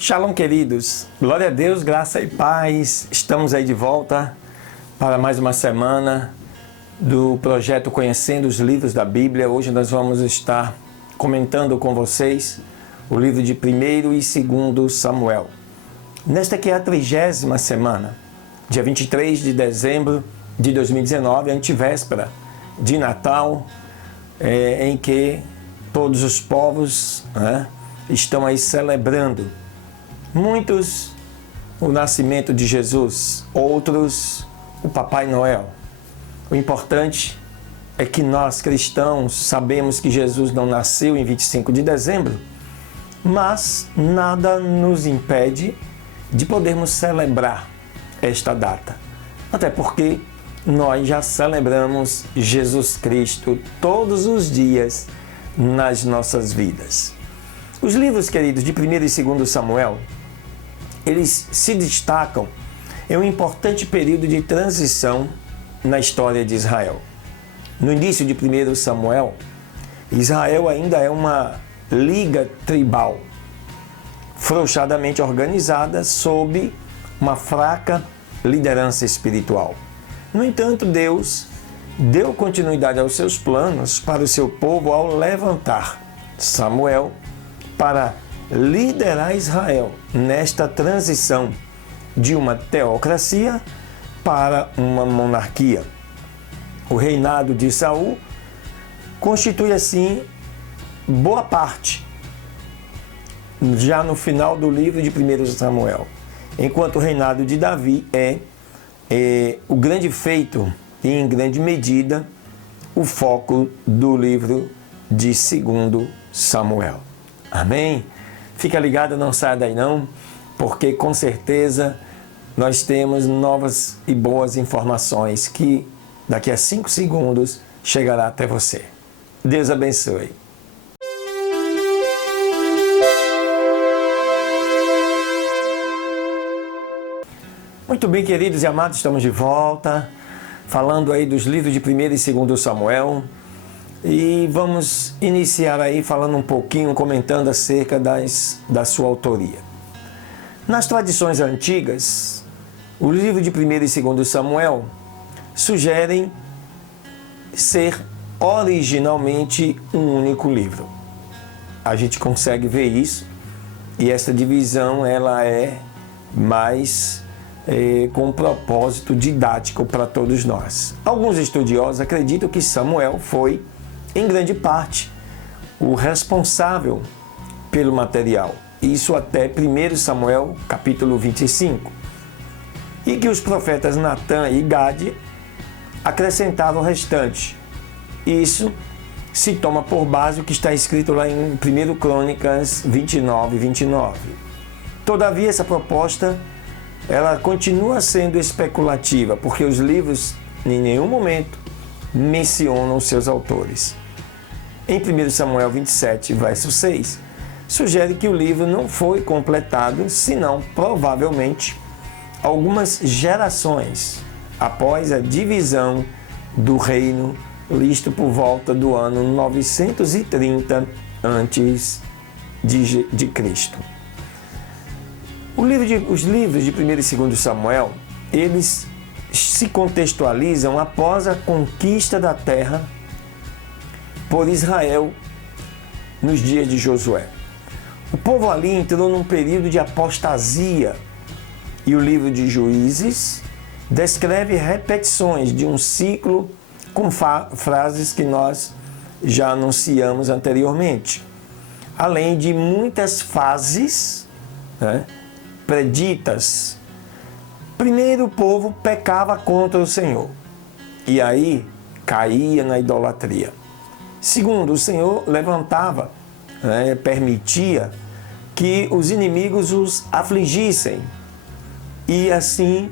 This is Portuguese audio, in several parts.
Shalom, queridos. Glória a Deus, graça e paz. Estamos aí de volta para mais uma semana do projeto Conhecendo os Livros da Bíblia. Hoje nós vamos estar comentando com vocês o livro de 1º e 2º Samuel. Nesta que é a 30ª semana, dia 23 de dezembro de 2019, antevéspera de Natal, em que todos os povos estão aí celebrando. Muitos o nascimento de Jesus, outros o Papai Noel. O importante é que nós cristãos sabemos que Jesus não nasceu em 25 de dezembro, mas nada nos impede de podermos celebrar esta data. Até porque nós já celebramos Jesus Cristo todos os dias nas nossas vidas. Os livros, queridos, de 1º e 2º Samuel, eles se destacam em um importante período de transição na história de Israel. No início de 1º Samuel, Israel ainda é uma liga tribal, frouxadamente organizada sob uma fraca liderança espiritual. No entanto, Deus deu continuidade aos seus planos para o seu povo ao levantar Samuel para liderar Israel nesta transição de uma teocracia para uma monarquia. O reinado de Saul constitui assim boa parte já no final do livro de 1º Samuel, enquanto o reinado de Davi é o grande feito e em grande medida o foco do livro de 2º Samuel. Amém? Fica ligado, não saia daí não, porque com certeza nós temos novas e boas informações que daqui a 5 segundos chegará até você. Deus abençoe. Muito bem, queridos e amados, estamos de volta, falando aí dos livros de 1º e 2º Samuel. E vamos iniciar aí falando um pouquinho, comentando acerca da sua autoria. Nas tradições antigas, o livro de 1º e 2º Samuel sugerem ser originalmente um único livro. A gente consegue ver isso, e essa divisão ela é mais com um propósito didático para todos nós. Alguns estudiosos acreditam que Samuel foi, em grande parte, o responsável pelo material. Isso até 1 Samuel, capítulo 25. E que os profetas Natã e Gade acrescentaram o restante. Isso se toma por base o que está escrito lá em 1 Crônicas 29. Todavia, essa proposta ela continua sendo especulativa, porque os livros em nenhum momento mencionam seus autores. Em 1 Samuel 27, verso 6, sugere que o livro não foi completado, senão, provavelmente, algumas gerações após a divisão do reino, isto por volta do ano 930 a.C. Os livros de 1º e 2º Samuel, eles se contextualizam após a conquista da terra por Israel nos dias de Josué. O povo ali entrou num período de apostasia, e o livro de Juízes descreve repetições de um ciclo com frases que nós já anunciamos anteriormente, além de muitas fases preditas. Primeiro, o povo pecava contra o Senhor, e aí caía na idolatria. Segundo, o Senhor levantava, permitia que os inimigos os afligissem, e assim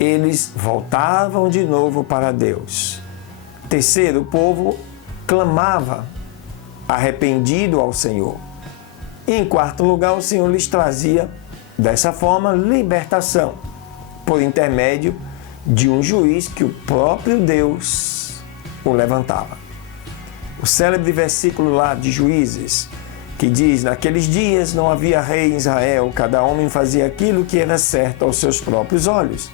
eles voltavam de novo para Deus. Terceiro, o povo clamava arrependido ao Senhor. E em quarto lugar, o Senhor lhes trazia, dessa forma, libertação, por intermédio de um juiz que o próprio Deus o levantava. O célebre versículo lá de Juízes que diz: naqueles dias não havia rei em Israel, cada homem fazia aquilo que era certo aos seus próprios olhos.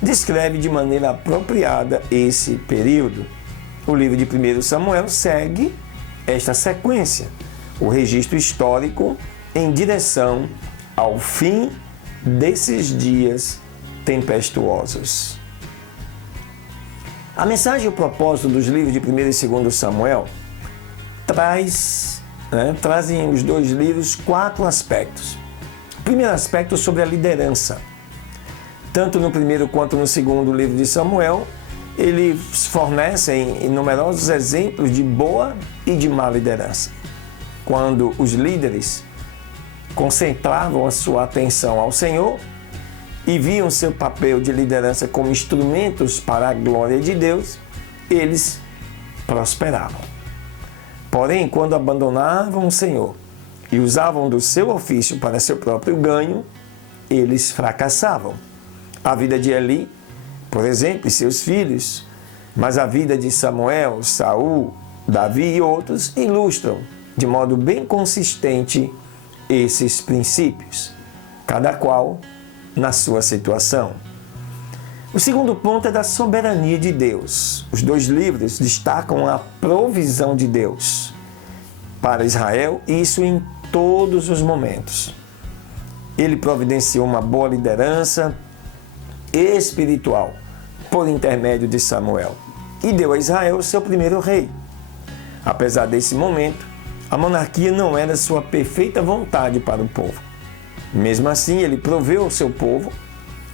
Descreve de maneira apropriada esse período. O livro de 1 Samuel segue esta sequência, o registro histórico em direção ao fim desses dias tempestuosos. A mensagem e o propósito dos livros de 1 e 2 Samuel trazem os dois livros 4 aspectos. O primeiro aspecto sobre a liderança. Tanto no primeiro quanto no segundo livro de Samuel, eles fornecem numerosos exemplos de boa e de má liderança. Quando os líderes concentravam a sua atenção ao Senhor e viam seu papel de liderança como instrumentos para a glória de Deus, eles prosperavam. Porém, quando abandonavam o Senhor e usavam do seu ofício para seu próprio ganho, eles fracassavam. A vida de Eli, por exemplo, e seus filhos, mas a vida de Samuel, Saul, Davi e outros ilustram de modo bem consistente esses princípios, cada qual na sua situação. O segundo ponto é da soberania de Deus. Os dois livros destacam a provisão de Deus para Israel, e isso em todos os momentos. Ele providenciou uma boa liderança espiritual por intermédio de Samuel e deu a Israel seu primeiro rei. Apesar desse momento, a monarquia não era sua perfeita vontade para o povo. Mesmo assim, ele proveu ao seu povo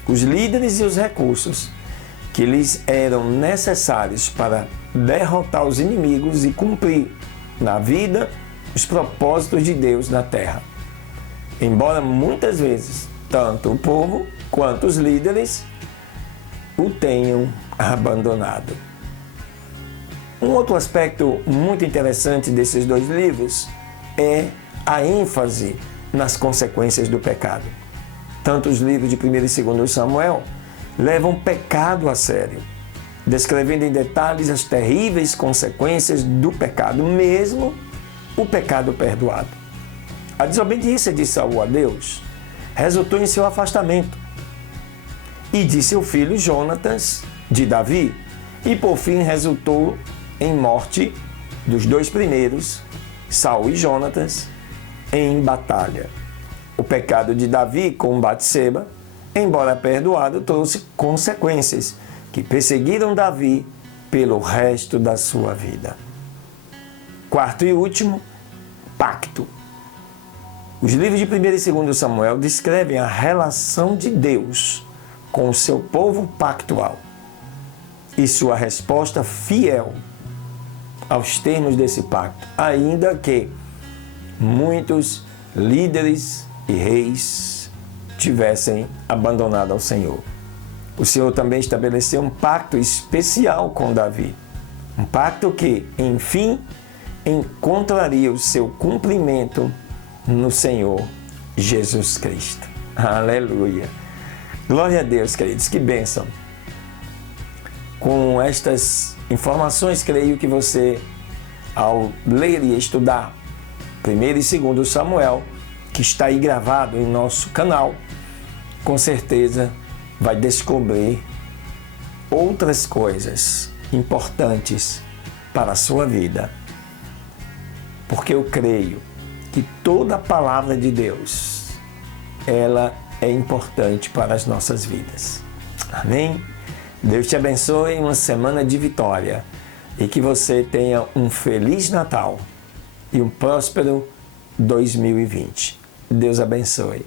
os líderes e os recursos que lhes eram necessários para derrotar os inimigos e cumprir na vida os propósitos de Deus na terra. Embora muitas vezes tanto o povo quanto os líderes o tenham abandonado. Um outro aspecto muito interessante desses dois livros é a ênfase nas consequências do pecado. Tanto os livros de 1 e 2 Samuel levam o pecado a sério, descrevendo em detalhes as terríveis consequências do pecado, mesmo o pecado perdoado. A desobediência de Saul a Deus resultou em seu afastamento, e de seu filho Jonatas, de Davi, e por fim resultou em morte dos dois primeiros, Saul e Jonatas, em batalha. O pecado de Davi com Batseba, embora perdoado, trouxe consequências que perseguiram Davi pelo resto da sua vida. Quarto e último, pacto. Os livros de 1 e 2 Samuel descrevem a relação de Deus com o seu povo pactual e sua resposta fiel aos termos desse pacto, ainda que muitos líderes e reis tivessem abandonado ao Senhor. O Senhor também estabeleceu um pacto especial com Davi, um pacto que, enfim, encontraria o seu cumprimento no Senhor Jesus Cristo. Aleluia! Glória a Deus, queridos, que bênção! Com estas informações, creio que você, ao ler e estudar 1 e 2 Samuel, que está aí gravado em nosso canal, com certeza vai descobrir outras coisas importantes para a sua vida. Porque eu creio que toda a palavra de Deus, ela é importante para as nossas vidas. Amém? Deus te abençoe, uma semana de vitória, e que você tenha um feliz Natal e um próspero 2020. Deus abençoe.